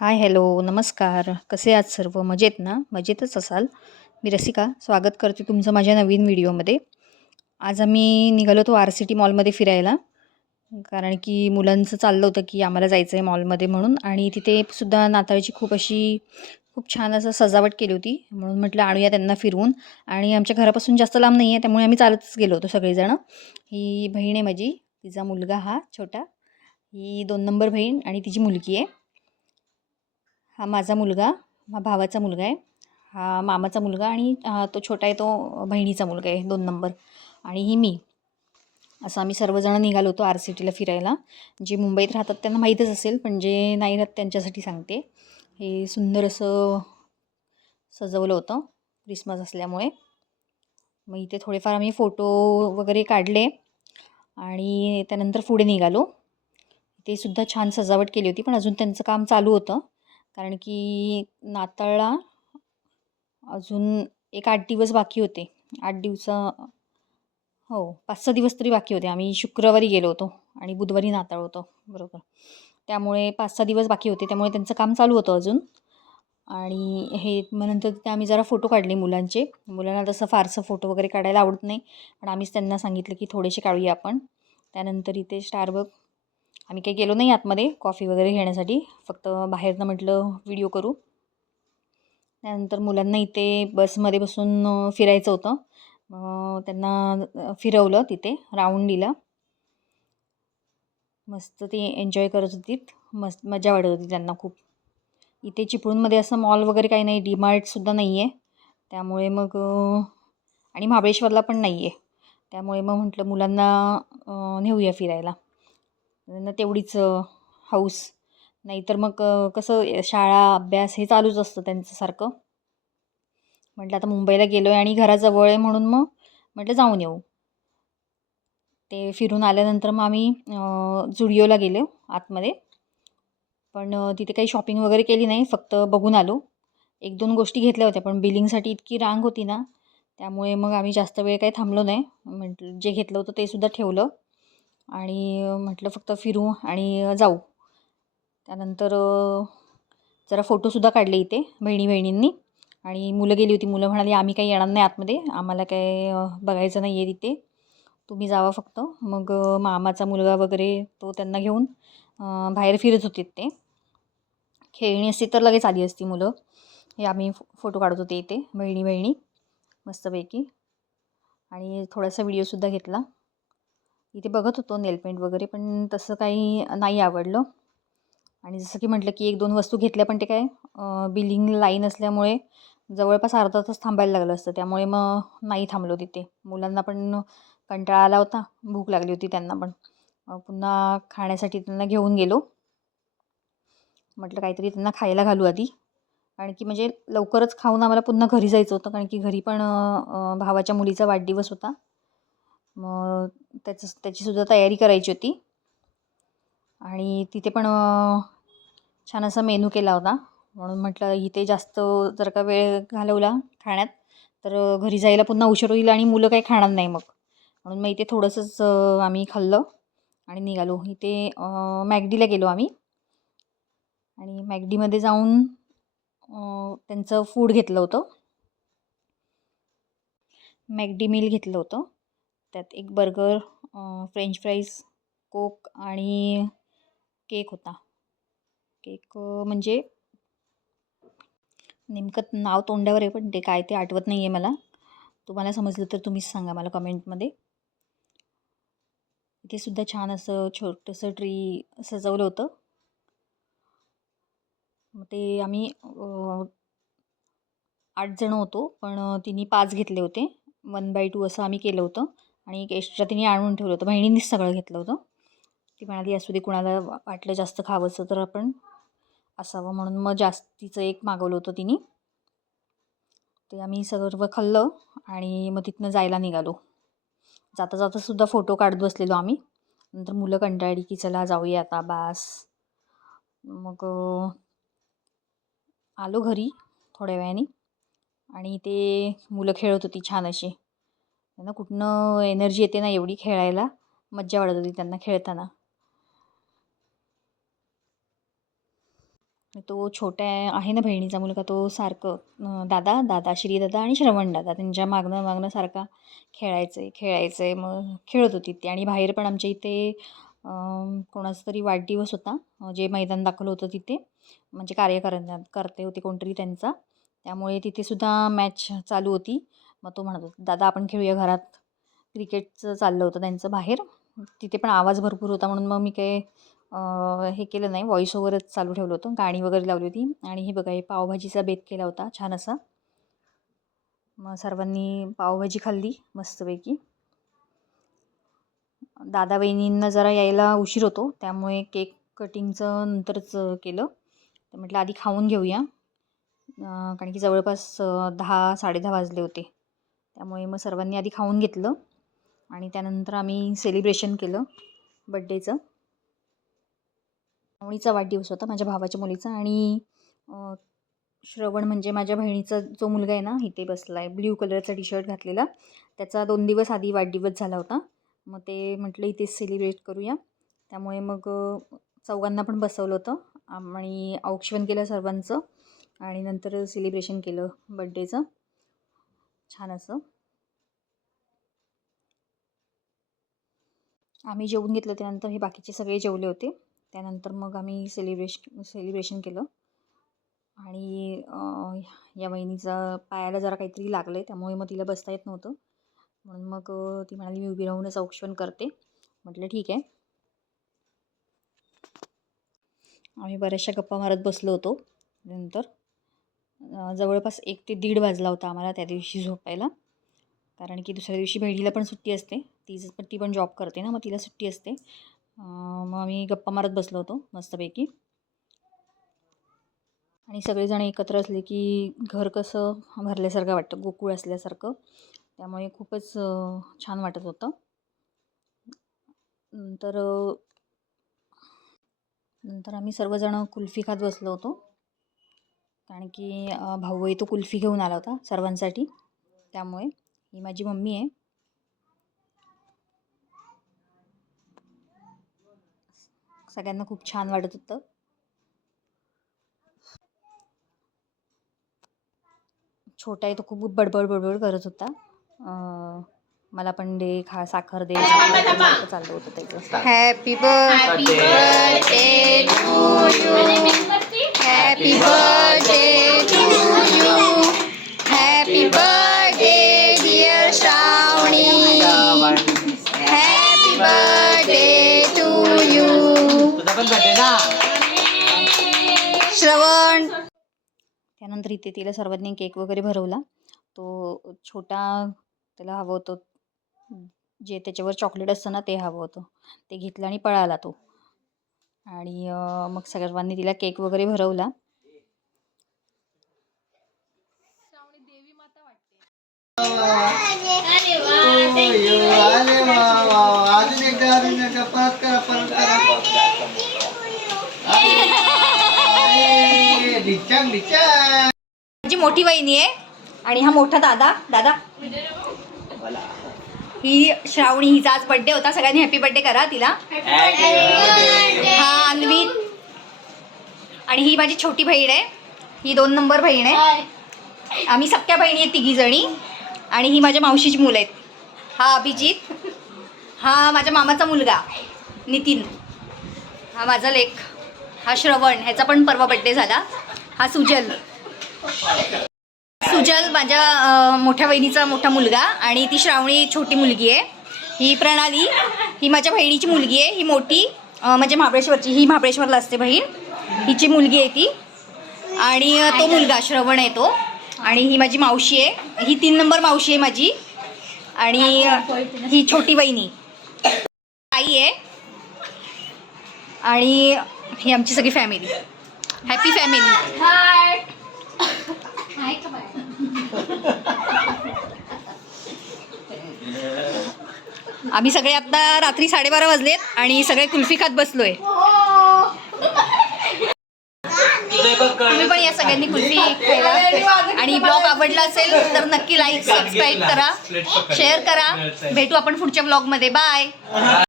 हाय, hello, नमस्कार. कसे आहात सर्व? मजेत ना? मजेतच असाल. मी रसिका स्वागत करते तुमचं माझ्या नवीन व्हिडिओमध्ये. आज आम्ही निघालो होतो RCT मॉलमध्ये फिरायला. कारण की मुलांचं चाललं होतं की आम्हाला जायचं आहे मॉलमध्ये म्हणून आणि तिथे सुद्धा नाताळची खूप छान असं सजावट केली होती. म्हणून म्हटलं आणूया त्यांना फिरवून आणि आमच्या घरापासून जास्त लांब नाही आहे त्यामुळे आम्ही चालतच गेलो होतो सगळेजण. ही बहीण आहे माझी, तिचा मुलगा हा छोटा, ही 2 नंबर बहीण आणि तिची मुलगी आहे. हा माझा मुलगा, हा भावाचा मुलगा आहे. हा मामाचा मुलगा आणि तो छोटा आहे तो बहिणीचा मुलगा आहे 2 नंबर आणि ही मी. असं आम्ही सर्वजण निघालो होतो RCTला फिरायला. जे मुंबईत राहतात त्यांना माहीतच असेल, पण जे नाही राहत त्यांच्यासाठी सांगते. हे सुंदर असं सजवलं होतं क्रिसमस असल्यामुळे. मग इथे थोडेफार आम्ही फोटो वगैरे काढले आणि त्यानंतर पुढे निघालो. ते सुद्धा छान सजावट केली होती, पण अजून त्यांचं काम चालू होतं. कारण की नाताळला अजून एक 8 दिवस बाकी होते. 8 दिवसा हो, 5-6 दिवस तरी बाकी होते. आम्ही शुक्रवारी गेलो होतो आणि बुधवारी नाताळ होतं. बरोबर. त्यामुळे 5-6 दिवस बाकी होते. त्यामुळे त्यांचं काम चालू होतं अजून. आणि हे मग नंतर तिथे आम्ही जरा फोटो काढले मुलांचे. मुलांना तसं फारसं फोटो वगैरे काढायला आवडत नाही. पण आम्हीच त्यांना सांगितलं की थोडेसे काढूया आपण. त्यानंतर इथे आम्ही काही गेलो नाही आतमध्ये कॉफी वगैरे घेण्यासाठी. फक्त बाहेरनं म्हटलं व्हिडिओ करू. त्यानंतर मुलांना इथे बसमध्ये बसून फिरायचं होतं. त्यांना फिरवलं तिथे, राऊंड दिला. मस्त ते एन्जॉय करत होतीत. मस्त मजा वाटत होती त्यांना खूप. इथे चिपळूणमध्ये असं मॉल वगैरे काही नाही, DMartसुद्धा नाही आहे. त्यामुळे मग आणि महाबळेश्वरला पण नाही आहे. त्यामुळे मग म्हटलं मुलांना नेऊया फिरायला. त्यांना तेवढीच हौस. नाहीतर मग कसं शाळा, अभ्यास हे चालूच असतं त्यांचं सारखं. म्हटलं आता मुंबईला गेलो आहे आणि घराजवळ आहे म्हणून मग म्हटलं जाऊन येऊ. ते फिरून आल्यानंतर मग आम्ही झुडिओला गेलो आतमध्ये. पण तिथे काही शॉपिंग वगैरे केली नाही, फक्त बघून आलो. 1-2 गोष्टी घेतल्या होत्या, पण बिलिंगसाठी इतकी रांग होती ना, त्यामुळे मग आम्ही जास्त वेळ काही थांबलो नाही. म्हटलं जे घेतलं होतं ते सुद्धा ठेवलं आणि म्हटलं फक्त फिरू आणि जाऊ. त्यानंतर जरा फोटोसुद्धा काढले इथे बहिणी-बहिणींनी आणि मुलं गेली होती. मुलं म्हणाली, "आम्ही काही येणार नाही आतमध्ये, आम्हाला काय बघायचं नाही आहे तिथे. तुम्ही जावा फक्त." मग मामाचा मुलगा वगैरे तो त्यांना घेऊन बाहेर फिरत होते ते. खेळणी असती तर लगेच आली असती मुलं. हे आम्ही फोटो काढत होते इथे बहिणी-बहिणी मस्तपैकी आणि थोडासा व्हिडिओसुद्धा घेतला. इथे बघत होतो नेलपेंट वगैरे, पण तसं काही नाही आवडलं. आणि जसं की म्हटलं की 1-2 वस्तू घेतल्या, पण ते काय बिलिंग लाईन असल्यामुळे जवळपास अर्धा तास थांबायला लागलं असतं. त्यामुळे मग नाही थांबलो तिथे. मुलांना पण कंटाळा आला होता, भूक लागली होती त्यांना पण. पुन्हा खाण्यासाठी त्यांना घेऊन गेलो. म्हटलं काहीतरी त्यांना खायला घालू आधी. कारण की म्हणजे लवकरच खाऊन आम्हाला पुन्हा घरी जायचं होतं, कारण की घरी पण भावाच्या मुलीचा वाढदिवस होता. मग त्याचीसुद्धा तयारी करायची होती. आणि तिथे पण छान असा मेनू केला होता. म्हणून म्हटलं इथे जास्त जर का वेळ घालवला खाण्यात, तर घरी जायला पुन्हा उशीर होईल आणि मुलं काही खाणार नाही मग. म्हणून मग इथे थोडंसंच आम्ही खाल्लं आणि निघालो. इथे मॅकडीला गेलो आम्ही आणि मॅकडीमध्ये जाऊन त्यांचं फूड घेतलं होतं. मॅकडी मील घेतलं होतं. त्यात एक बर्गर, फ्रेंच फ्राईज, कोक आणि केक होता. केक म्हणजे नेमकं नाव तोंडावर आहे, पण ते काय ते आठवत नाही आहे मला. तुम्हाला समजलं तर तुम्हीच सांगा मला कमेंटमध्ये. इथे सुद्धा छान असं छोटंसं ट्री सजवलं होतं. मग ते आम्ही 8 जण होतो, पण तिने 5 घेतले होते. 1/2 असं आम्ही केलं होतं आणि एक एक्स्ट्रा तिने आणून ठेवलं होतं. बहिणींनीच सगळं घेतलं होतं. ती म्हणाली असू दे, कुणाला वाटलं जास्त खावंसं तर आपण असावं, म्हणून मग जास्तीचं एक मागवलं होतं तिने. ते आम्ही सर्व खाल्लं आणि मग तिथनं जायला निघालो. जाता जाता सुद्धा फोटो काढत बसलेलो आम्ही. नंतर मुलं कंटाळली की चला जाऊया आता बास. मग आलो घरी थोड्या वेळाने आणि ते मुलं खेळत होती छान अशी. त्यांना कुठनं एनर्जी येते ना एवढी खेळायला, मज्जा वाटत होती त्यांना खेळताना. तो छोटा आहे ना बहिणीचा मुलगा, तो सारखं दादा दादा श्रीदादा आणि श्रवण दादा त्यांच्या मागणं मागणं सारखा खेळायचं आहे. मग खेळत होती ती. आणि बाहेर पण आमच्या इथे कोणाचा तरी वाढदिवस होता, जे मैदान दाखवलं होतं तिथे, म्हणजे करते होते कोणतरी त्यांचा, त्यामुळे तिथेसुद्धा मॅच चालू होती. मग तो म्हणत होता दादा आपण खेळूया घरात, क्रिकेटचं चाललं होतं त्यांचं बाहेर. तिथे पण आवाज भरपूर होता म्हणून मग मी काही हे केलं नाही, व्हॉईस ओव्हरच चालू ठेवलं होतं, गाणी वगैरे लावली होती. आणि हे बघा, हे पावभाजीचा बेत केला होता छान असा. मग सर्वांनी पावभाजी खाल्ली मस्तपैकी. दादा वहिनींना जरा यायला उशीर होतो, त्यामुळे केक कटिंगचं नंतरच केलं. तर म्हटलं आधी खाऊन घेऊया, कारण की जवळपास 10-10:30 वाजले होते. त्यामुळे मग सर्वांनी आधी खाऊन घेतलं आणि त्यानंतर आम्ही सेलिब्रेशन केलं बड्डेचं. श्रावणीचा वाढदिवस होता, माझ्या भावाच्या मुलीचा. आणि श्रवण म्हणजे माझ्या बहिणीचा जो मुलगा आहे ना, इथे बसला आहे, ब्ल्यू कलरचा टी शर्ट घातलेला, त्याचा 2 दिवस आधी वाढदिवस झाला होता. मग ते म्हटलं इथेच सेलिब्रेट करूया, त्यामुळे मग चौघांना पण बसवलं होतं आणि औक्षण केलं सर्वांचं. आणि नंतर सेलिब्रेशन केलं बड्डेचं छान असं. आम्ही जेवून घेतलं, त्यानंतर हे बाकीचे सगळे जेवले होते. त्यानंतर मग आम्ही सेलिब्रेशन केलं. आणि या वहिनीचा पायाला जरा काहीतरी लागलं आहे, त्यामुळे मग तिला बसता येत नव्हतं, म्हणून मग ती म्हणाली मी उभी राहूनच औक्षण करते. म्हटलं ठीक आहे. आम्ही बऱ्याचशा गप्पा मारत बसलो होतो. नंतर जवळपास 1 ते 1:30 वाजला होता आम्हाला त्या दिवशी झोपायला, कारण की दुसऱ्या दिवशी बहिणीला पण सुट्टी असते, ती पण जॉब करते ना, मग तिला सुट्टी असते. मग आम्ही गप्पा मारत बसलो होतो मस्तपैकी. आणि सगळेजण एकत्र असले की घर कसं भरल्यासारखं वाटतं, गोकुळ असल्यासारखं, त्यामुळे खूपच छान वाटत होतं. नंतर आम्ही सर्वजण कुल्फी खात बसलो होतो, कारण की भाऊही तो कुल्फी घेऊन आला होता सर्वांसाठी. त्यामुळे ही माझी मम्मी आहे. सगळ्यांना खूप छान वाटत होतं. छोटा आहे तो खूप बडबड करत होता, मला पण दे, साखर दे, सारखं चाललं होतं त्याचं. Happy birthday to you, happy birthday to you, happy birthday dear Shravani, happy birthday to you. Shravan. त्यानंतर इथे तिला सर्वांनी केक वगैरे भरवला. तो छोटा त्याला हवं होतं, जे त्याच्यावर चॉकलेट असतं ना ते हवं होतं, ते घेतलं आणि पळाला तो. आणि मग सर्वांनी तिला केक वगैरे भरवला. माझी मोठी वहिनी आहे आणि हा मोठा दादा. ही श्रावणी, हिचा आज बर्थडे होता, सगळ्यांनी हॅपी बर्थडे करा तिला. हा अन्वित. आणि ही माझी छोटी बहीण आहे, ही 2 नंबर बहीण आहे. आम्ही सख्या बहिणी आहेत 3 जणी. आणि ही माझ्या मावशीची मुलं आहेत. हा अभिजित, हा माझ्या मामाचा मुलगा नितीन, हा माझा लेक, हा श्रवण, ह्याचा पण परवा बर्थडे झाला. हा सुजल माझ्या मोठ्या बहिणीचा मोठा मुलगा. आणि ती श्रावणी छोटी मुलगी आहे. ही प्रणाली, ही माझ्या बहिणीची मुलगी आहे, ही मोठी म्हणजे महाबळेश्वरची, ही महाबळेश्वरला असते बहीण, हिची मुलगी आहे ती. आणि तो मुलगा श्रवण आहे तो. आणि ही माझी मावशी आहे, ही 3 नंबर मावशी आहे माझी. आणि ही छोटी बहिणी आई आहे. आणि ही आमची सगळी फॅमिली, हॅपी फॅमिली. आम्ही सगळे आता रात्री 12:30 वाजलेत आणि सगळे कुल्फी खात बसलोय. तुम्ही पण या सगळ्यांनी कुल्फी खायला. आणि ब्लॉग आवडला असेल तर नक्की लाईक, सबस्क्राईब करा, शेअर करा. भेटू आपण पुढच्या ब्लॉगमध्ये. बाय.